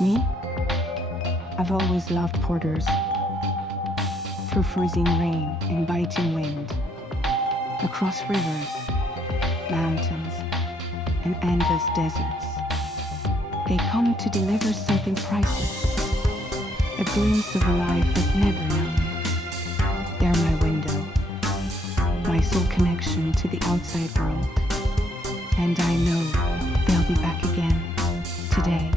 Me? I've always loved porters. Through freezing rain and biting wind, across rivers, mountains, and endless deserts. They come to deliver something priceless, a glimpse of a life I've never known. They're my window, my sole connection to the outside world. And I know they'll be back again today.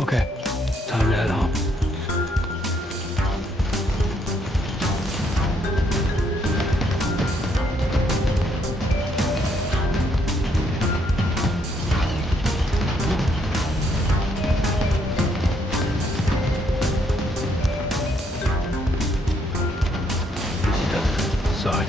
Okay, time to head home. Sorry.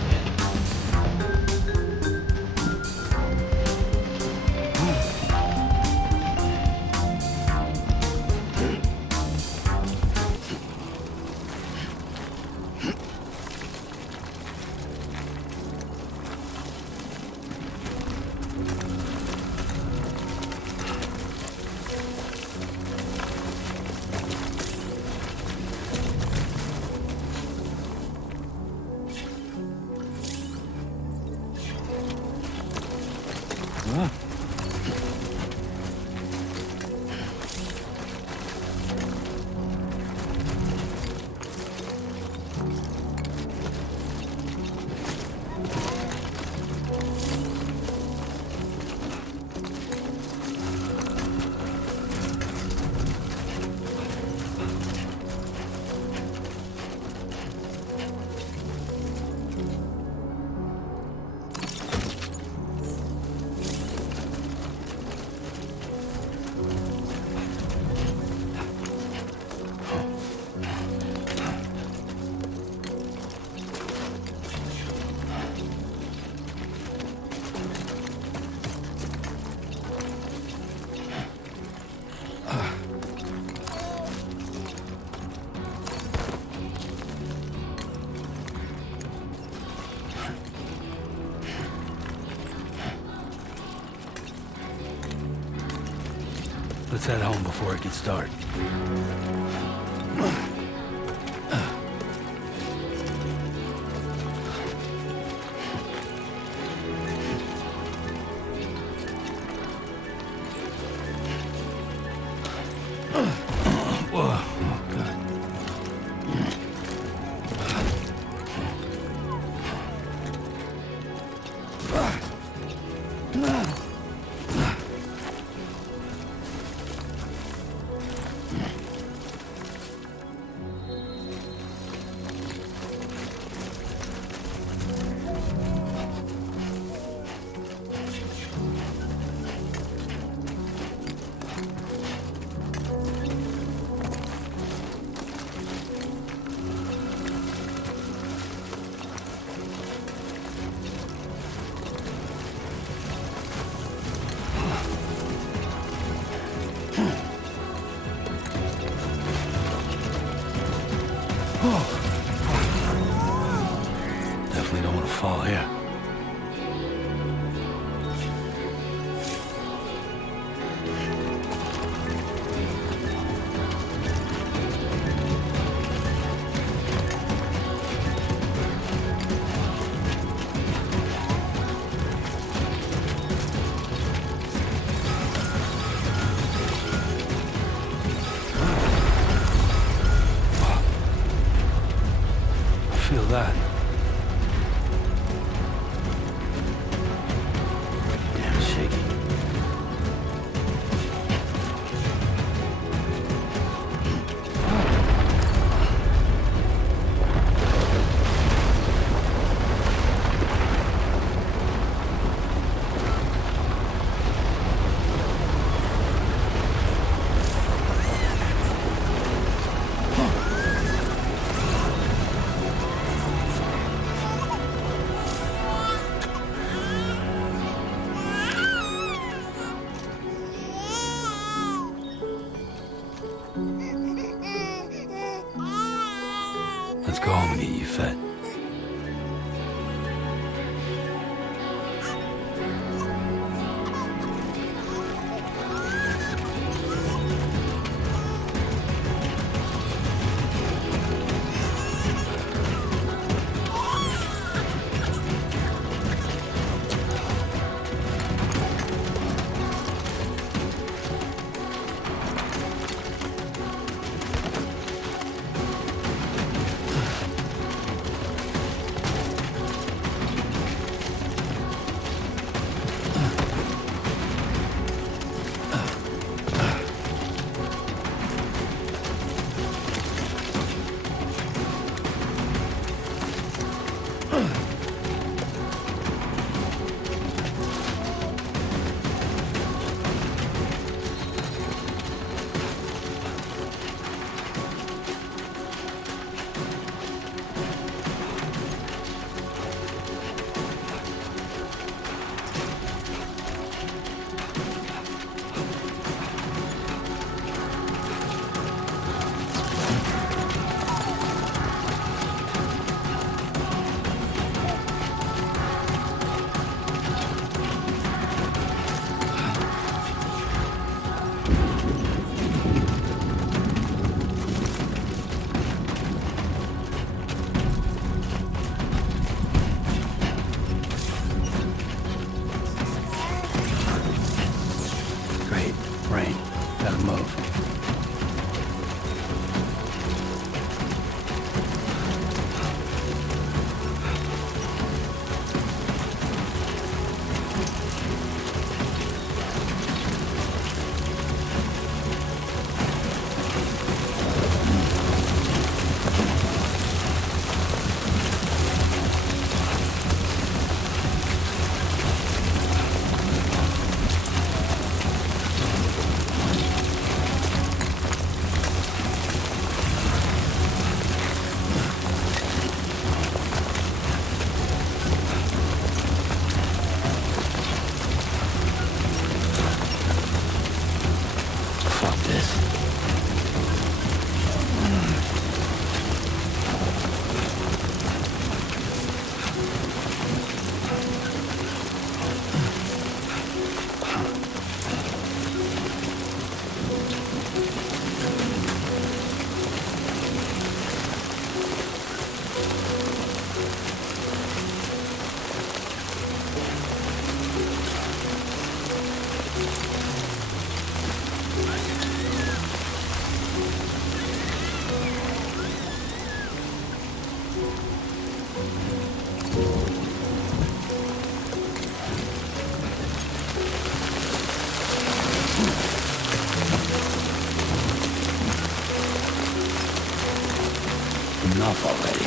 Let's head home before it gets dark. fall here. Feel that. Damn shaky. Let's go home and get you fed. Rain. Gotta move. Enough already.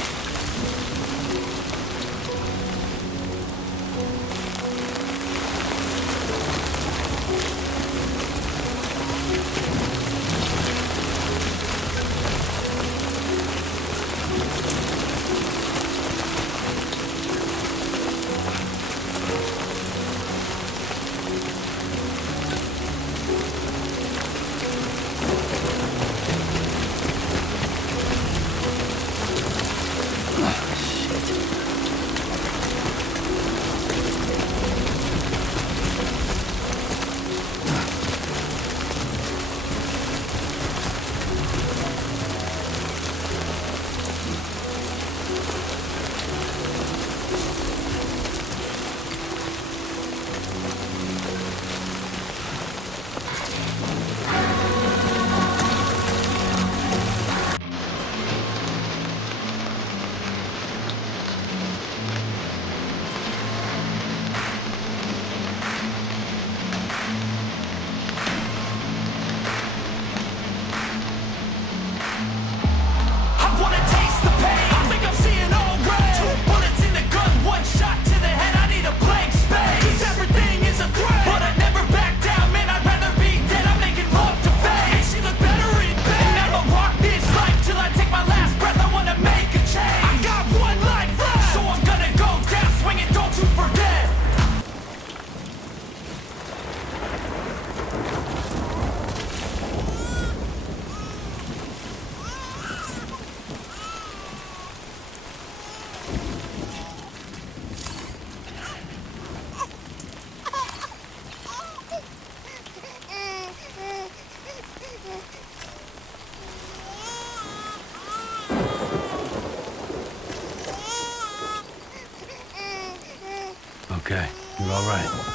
okay. You're all right.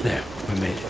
There, we made it.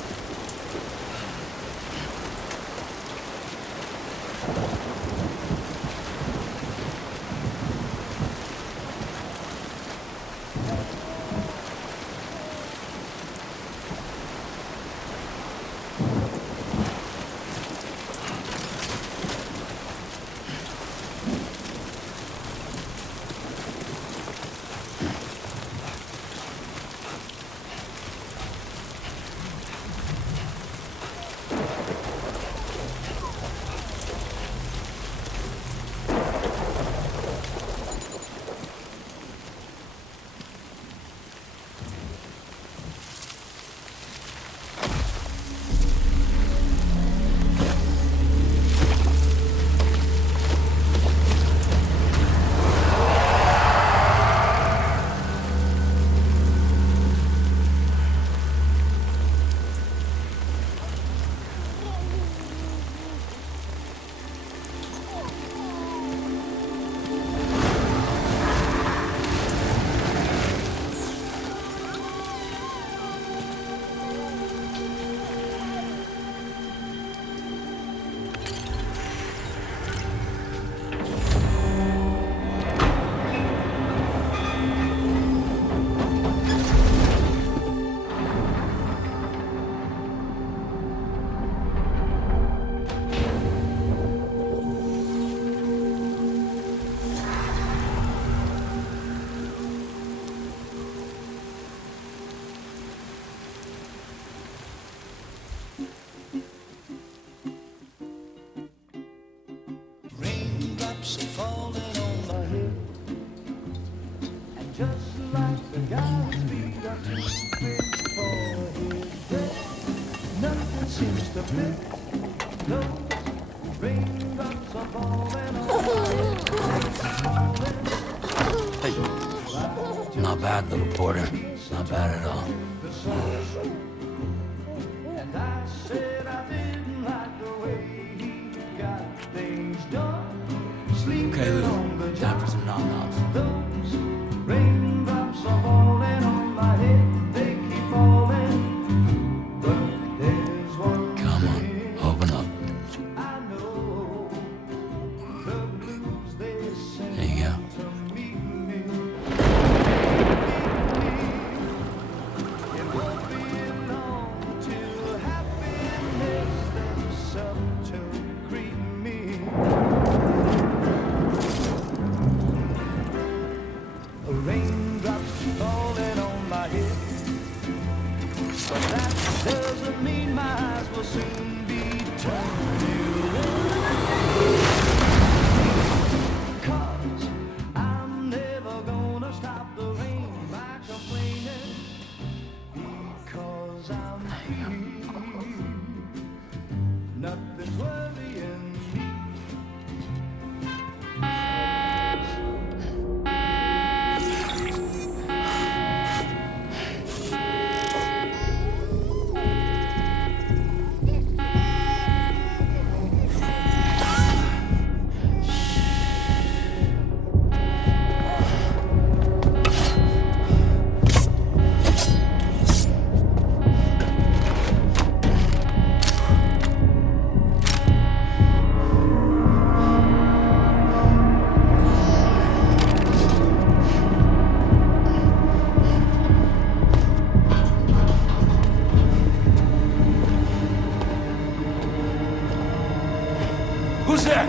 Hey. Not bad, little porter. Not bad at all. Okay, Lou. Time for some nom-noms. Come on, open up. There you go. Who's there?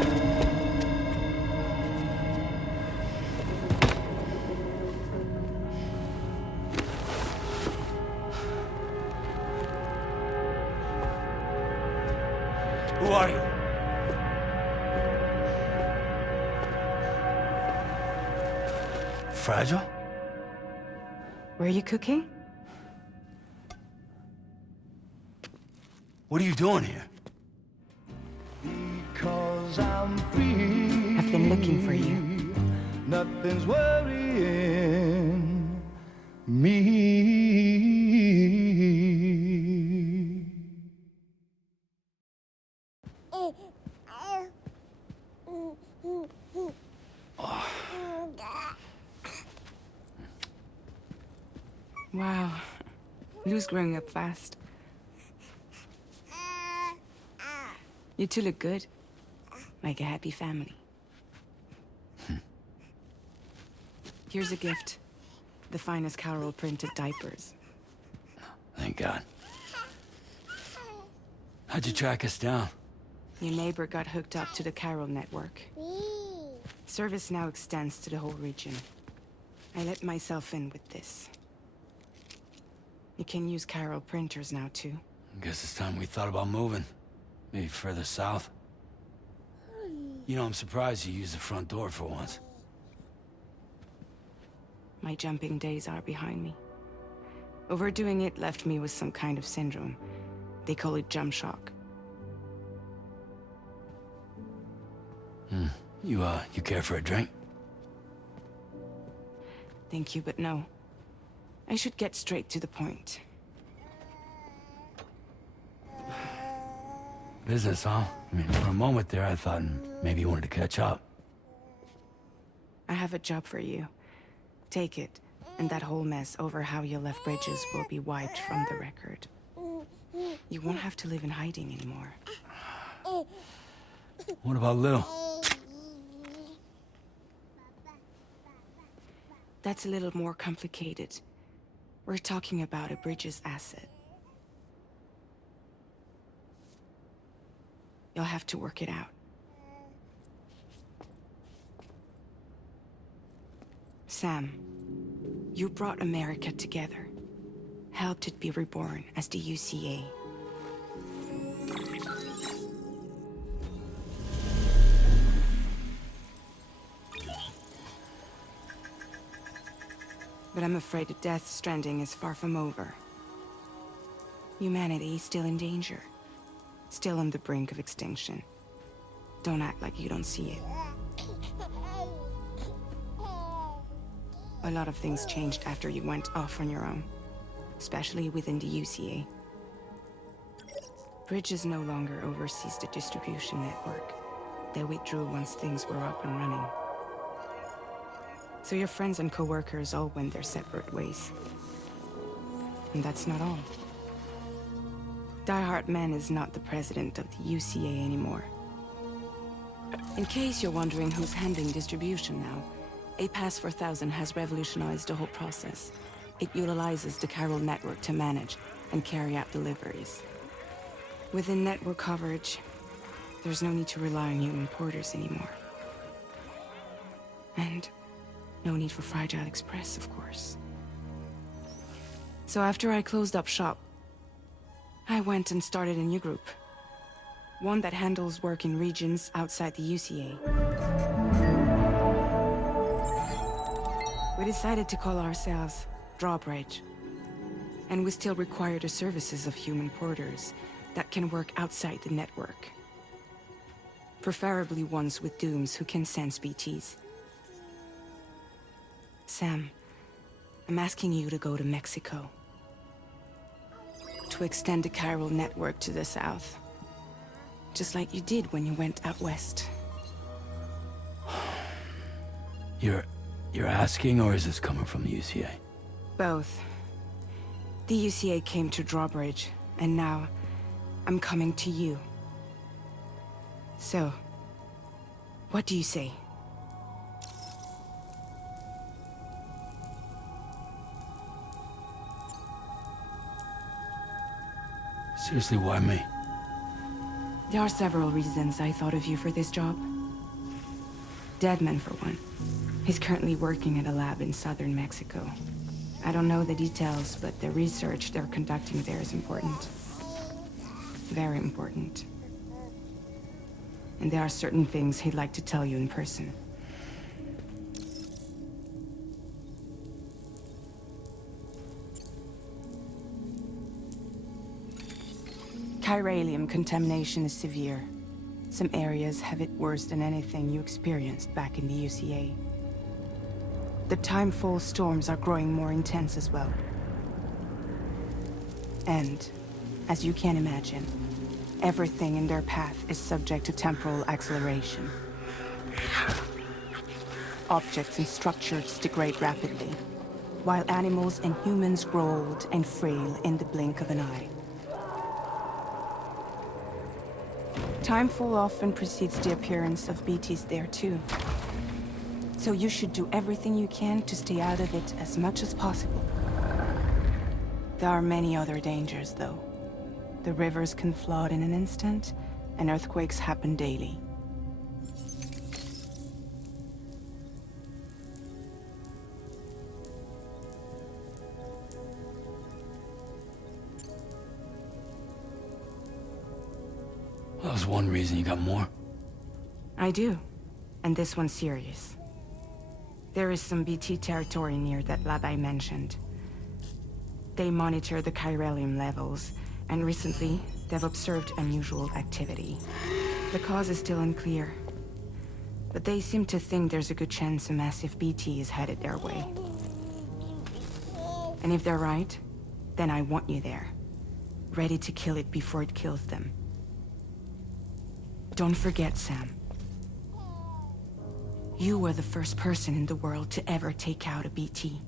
Who are you? Fragile? Were you cooking? What are you doing here? Because I'm free. I've been looking for you. Nothing's worrying me. Wow. Lou's growing up fast. You two look good. Like a happy family. Here's a gift. The finest Carol printed diapers. Thank God. How'd you track us down? Your neighbor got hooked up to the Carol network. Service now extends to the whole region. I let myself in with this. You can use Carol printers now, too. Guess it's time we thought about moving. Maybe further south. You know, I'm surprised you used the front door for once. My jumping days are behind me. Overdoing it left me with some kind of syndrome. They call it jump shock. You care for a drink? Thank you, but no. I should get straight to the point. Business, huh? I mean, for a moment there, I thought maybe you wanted to catch up. I have a job for you. Take it, and that whole mess over how you left bridges will be wiped from the record. You won't have to live in hiding anymore. What about Lou? That's a little more complicated. We're talking about a bridges asset. You'll have to work it out. Sam, you brought America together. Helped it be reborn as the UCA. But I'm afraid that Death Stranding is far from over. Humanity is still in danger. Still on the brink of extinction. Don't act like you don't see it. A lot of things changed after you went off on your own. Especially within the UCA. Bridges no longer oversees the distribution network. They withdrew once things were up and running. So your friends and co-workers all went their separate ways. And that's not all. Die Hartman is not the president of the UCA anymore. In case you're wondering who's handling distribution now, A Pass 4000 has revolutionized the whole process. It utilizes the Carol network to manage and carry out deliveries. Within network coverage, there's no need to rely on human porters anymore. And no need for Fragile Express, of course. So after I closed up shop, I went and started a new group. One that handles work in regions outside the UCA. We decided to call ourselves Drawbridge. And we still require the services of human porters that can work outside the network. Preferably ones with dooms who can sense BTs. Sam, I'm asking you to go to Mexico. To extend the Carol network to the south. Just like you did when you went out west. You're asking, or is this coming from the UCA? Both. The UCA came to Drawbridge, and now I'm coming to you. So, what do you say? Seriously, why me? There are several reasons I thought of you for this job. Deadman, for one. He's currently working at a lab in southern Mexico. I don't know the details, but the research they're conducting there is important. Very important. And there are certain things he'd like to tell you in person. Chiralium contamination is severe. Some areas have it worse than anything you experienced back in the UCA. The timefall storms are growing more intense as well. And, as you can imagine, everything in their path is subject to temporal acceleration. Objects and structures degrade rapidly, while animals and humans grow old and frail in the blink of an eye. Timefall often precedes the appearance of BTs there too. So you should do everything you can to stay out of it as much as possible. There are many other dangers, though. The rivers can flood in an instant, and earthquakes happen daily. That was one reason. You got more? I do, and this one's serious. There is some BT territory near that lab I mentioned. They monitor the chiralium levels, and recently, they've observed unusual activity. The cause is still unclear, but they seem to think there's a good chance a massive BT is headed their way. And if they're right, then I want you there, ready to kill it before it kills them. Don't forget, Sam. You were the first person in the world to ever take out a BT.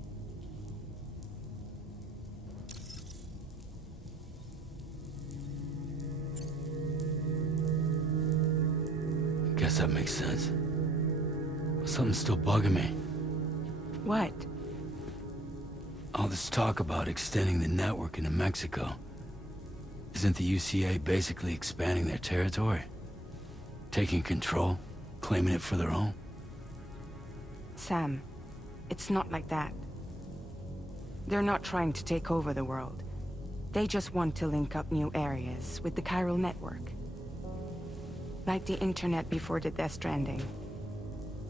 Guess that makes sense. Something's still bugging me. What? All this talk about extending the network into Mexico. Isn't the UCA basically expanding their territory? Taking control? Claiming it for their own? Sam, it's not like that. They're not trying to take over the world. They just want to link up new areas with the chiral network. Like the internet before the Death Stranding.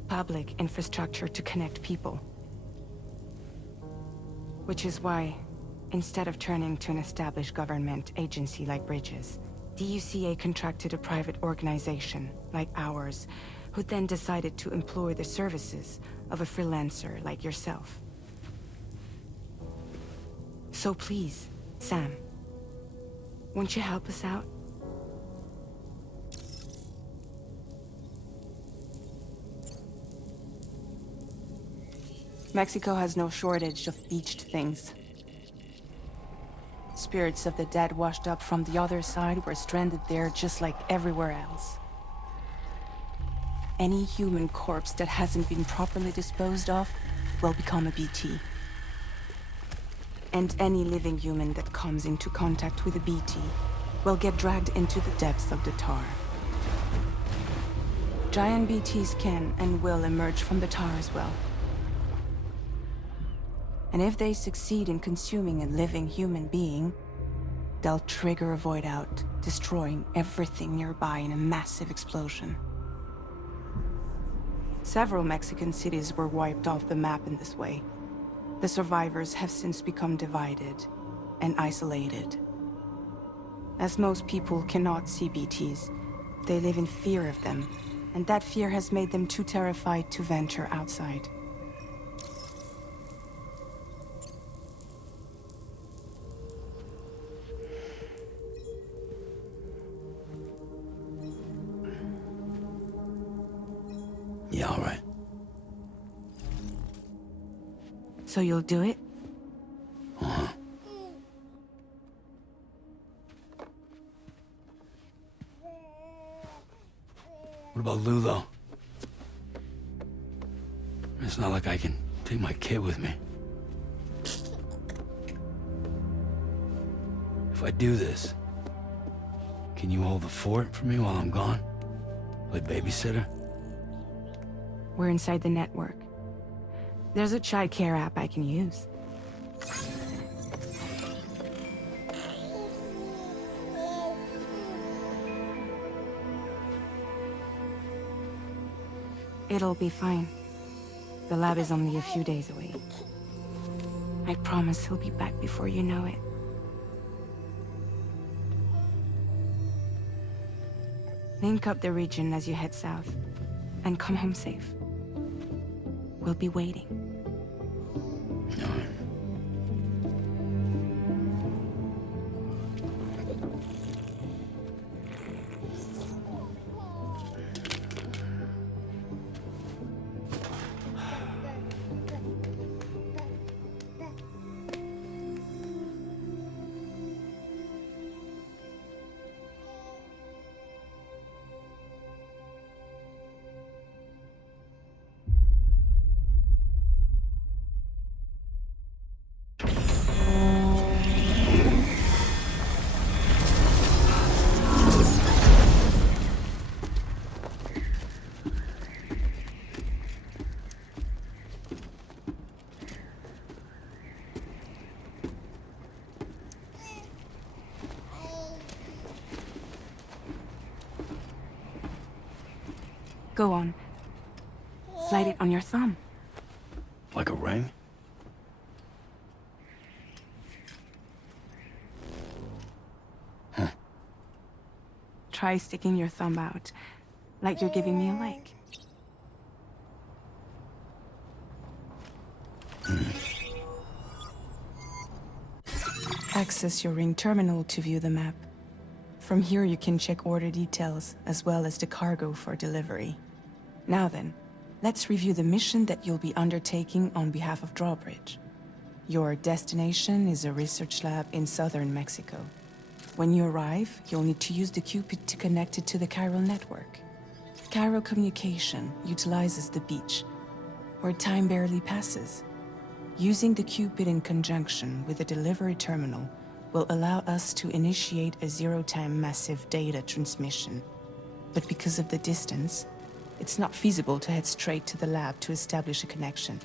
Public infrastructure to connect people. Which is why, instead of turning to an established government agency like Bridges, the UCA contracted a private organization, like ours, who then decided to employ the services of a freelancer like yourself. So please, Sam, won't you help us out? Mexico has no shortage of beached things. Spirits of the dead washed up from the other side were stranded there just like everywhere else. Any human corpse that hasn't been properly disposed of will become a BT. And any living human that comes into contact with a BT will get dragged into the depths of the tar. Giant BTs can and will emerge from the tar as well. And if they succeed in consuming a living human being, they'll trigger a void out, destroying everything nearby in a massive explosion. Several Mexican cities were wiped off the map in this way. The survivors have since become divided and isolated. As most people cannot see BTs, they live in fear of them, and that fear has made them too terrified to venture outside. Yeah, all right. So you'll do it? Uh-huh. What about Lou, though? It's not like I can take my kid with me. If I do this, Can you hold the fort for me while I'm gone? Play babysitter? We're inside the network. There's a child care app I can use. It'll be fine. The lab is only a few days away. I promise he'll be back before you know it. Link up the region as you head south, and come home safe. We'll be waiting. All right. Go on. Slide it on your thumb. Like a ring? Huh. Try sticking your thumb out, like you're giving me a like. Access your ring terminal to view the map. From here you can check order details, as well as the cargo for delivery. Now then, let's review the mission that you'll be undertaking on behalf of Drawbridge. Your destination is a research lab in southern Mexico. When you arrive, you'll need to use the Cupid to connect it to the chiral network. Chiral communication utilizes the beach, where time barely passes. Using the Cupid in conjunction with the delivery terminal will allow us to initiate a zero-time massive data transmission. But because of the distance, it's not feasible to head straight to the lab to establish a connection.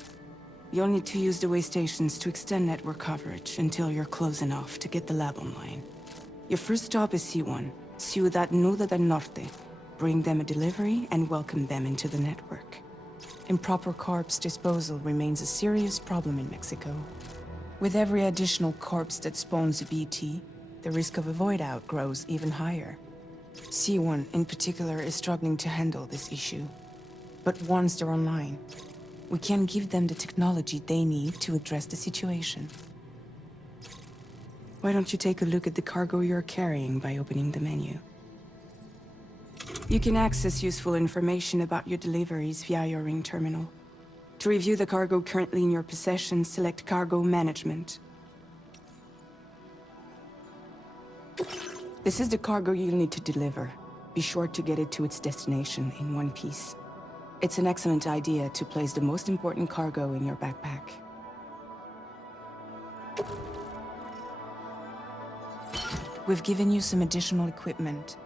You'll need to use the way stations to extend network coverage until you're close enough to get the lab online. Your first stop is C1, Ciudad Nueva del Norte. Bring them a delivery and welcome them into the network. Improper corpse disposal remains a serious problem in Mexico. With every additional corpse that spawns a BT, the risk of a void out grows even higher. C1 in particular is struggling to handle this issue. But once they're online, we can give them the technology they need to address the situation. Why don't you take a look at the cargo you're carrying by opening the menu? You can access useful information about your deliveries via your ring terminal. To review the cargo currently in your possession, select Cargo Management. This is the cargo you'll need to deliver. Be sure to get it to its destination in one piece. It's an excellent idea to place the most important cargo in your backpack. We've given you some additional equipment.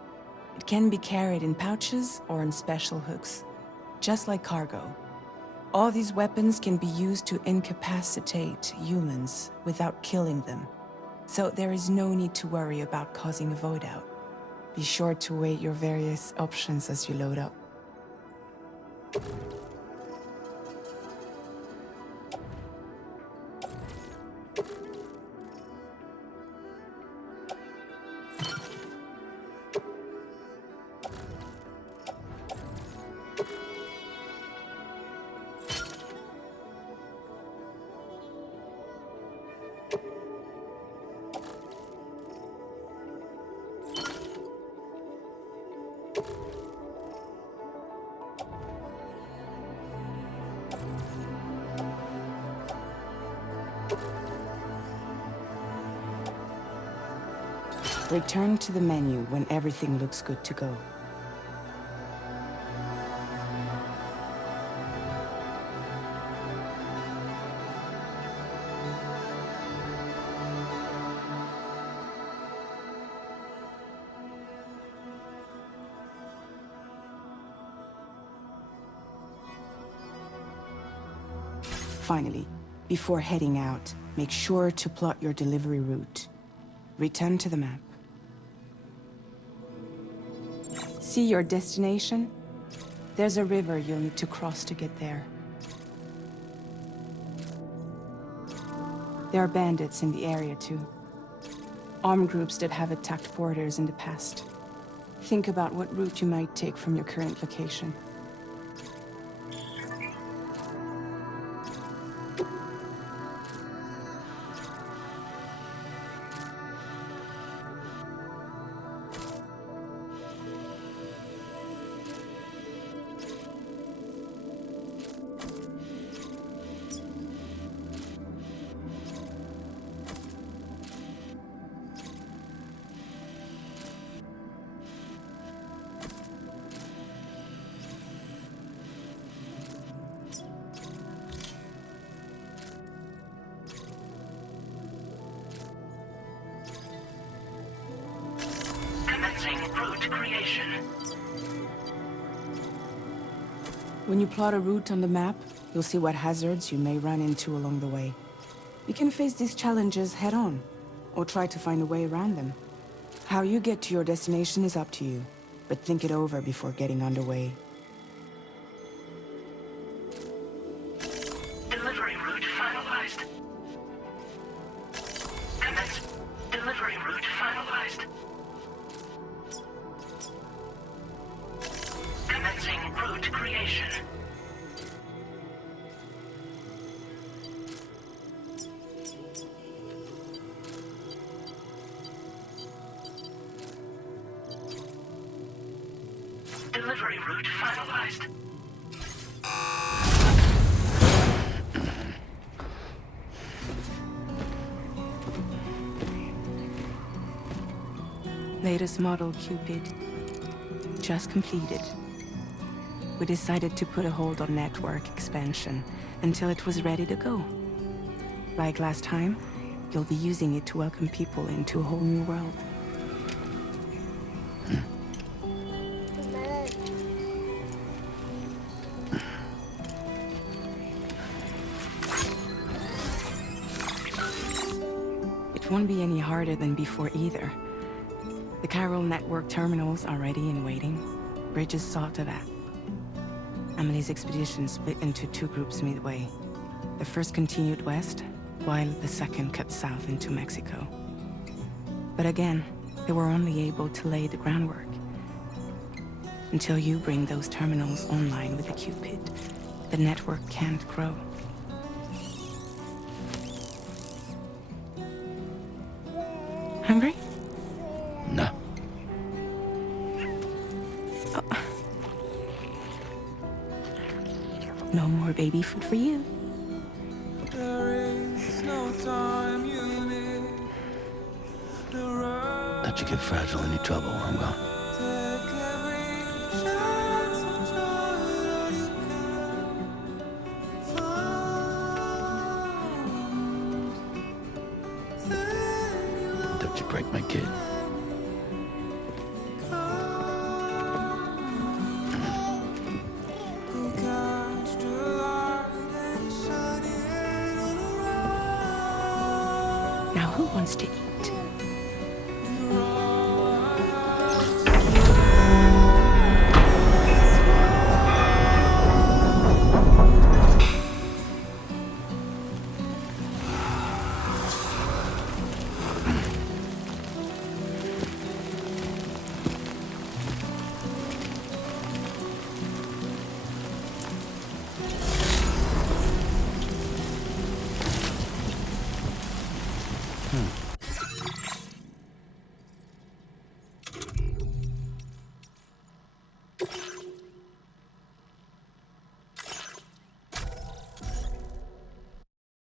It can be carried in pouches or in special hooks, just like cargo. All these weapons can be used to incapacitate humans without killing them, so there is no need to worry about causing a void out. Be sure to weigh your various options as you load up. Return to the menu when everything looks good to go. Finally, before heading out, make sure to plot your delivery route. Return to the map. See your destination? There's a river you'll need to cross to get there. There are bandits in the area too. Armed groups that have attacked forwarders in the past. Think about what route you might take from your current location. Route creation. When you plot a route on the map, you'll see what hazards you may run into along the way. You can face these challenges head-on, or try to find a way around them. How you get to your destination is up to you, but think it over before getting underway. Delivery route finalized. Commence. Delivery route finalized. Commencing route creation. Delivery route finalized. Latest model Cupid. Just completed. We decided to put a hold on network expansion until it was ready to go. Like last time, you'll be using it to welcome people into a whole new world. It won't be any harder than before either. The Chiral network terminals are ready and waiting. Bridges saw to that. Emily's expedition split into two groups midway. The first continued west, while the second cut south into Mexico. But again, they were only able to lay the groundwork. Until you bring those terminals online with the Cupid, the network can't grow. Hungry? No. No more baby food for you. Let you get fragile any trouble, I'm gone. Don't you break my kid.